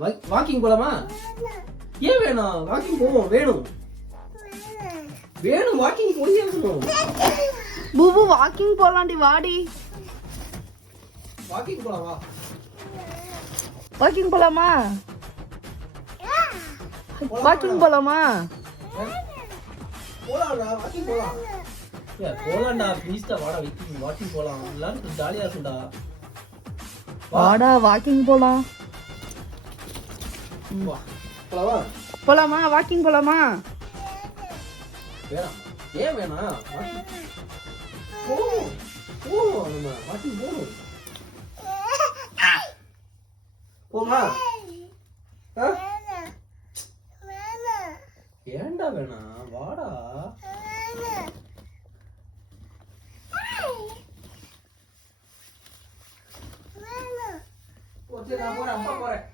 Walking போலாமா? ஏன் வேணாம்? வாக்கிங் போவோம். வேணும் வேணும் வாக்கிங் போய் ஆகணும். பூபு வாக்கிங் போலாம்டி, வாடி. வாக்கிங் போலாம் வா. வாக்கிங் போலாமா? வாக்கிங் போலாமா? போலாம்டா, வாக்கிங் போலாம். ஏ போலாம்டா, ப்ளீஸ்டா வாடா, வாக்கிங் போலாம். எல்லாரும் ஜாலியா இருக்கும்டா. வாடா வாக்கிங் போலாம். வா. போலாமா? போலாமா? வாக்கிங் போலாமா? வேணாம். ஏன் வேணாம்? போவோம் போவோம், நம்ம வாக்கிங் போவோம். போமா? ஏன்டா வேணாம்? வாடா. நான் போறேன், அப்பா போறேன்.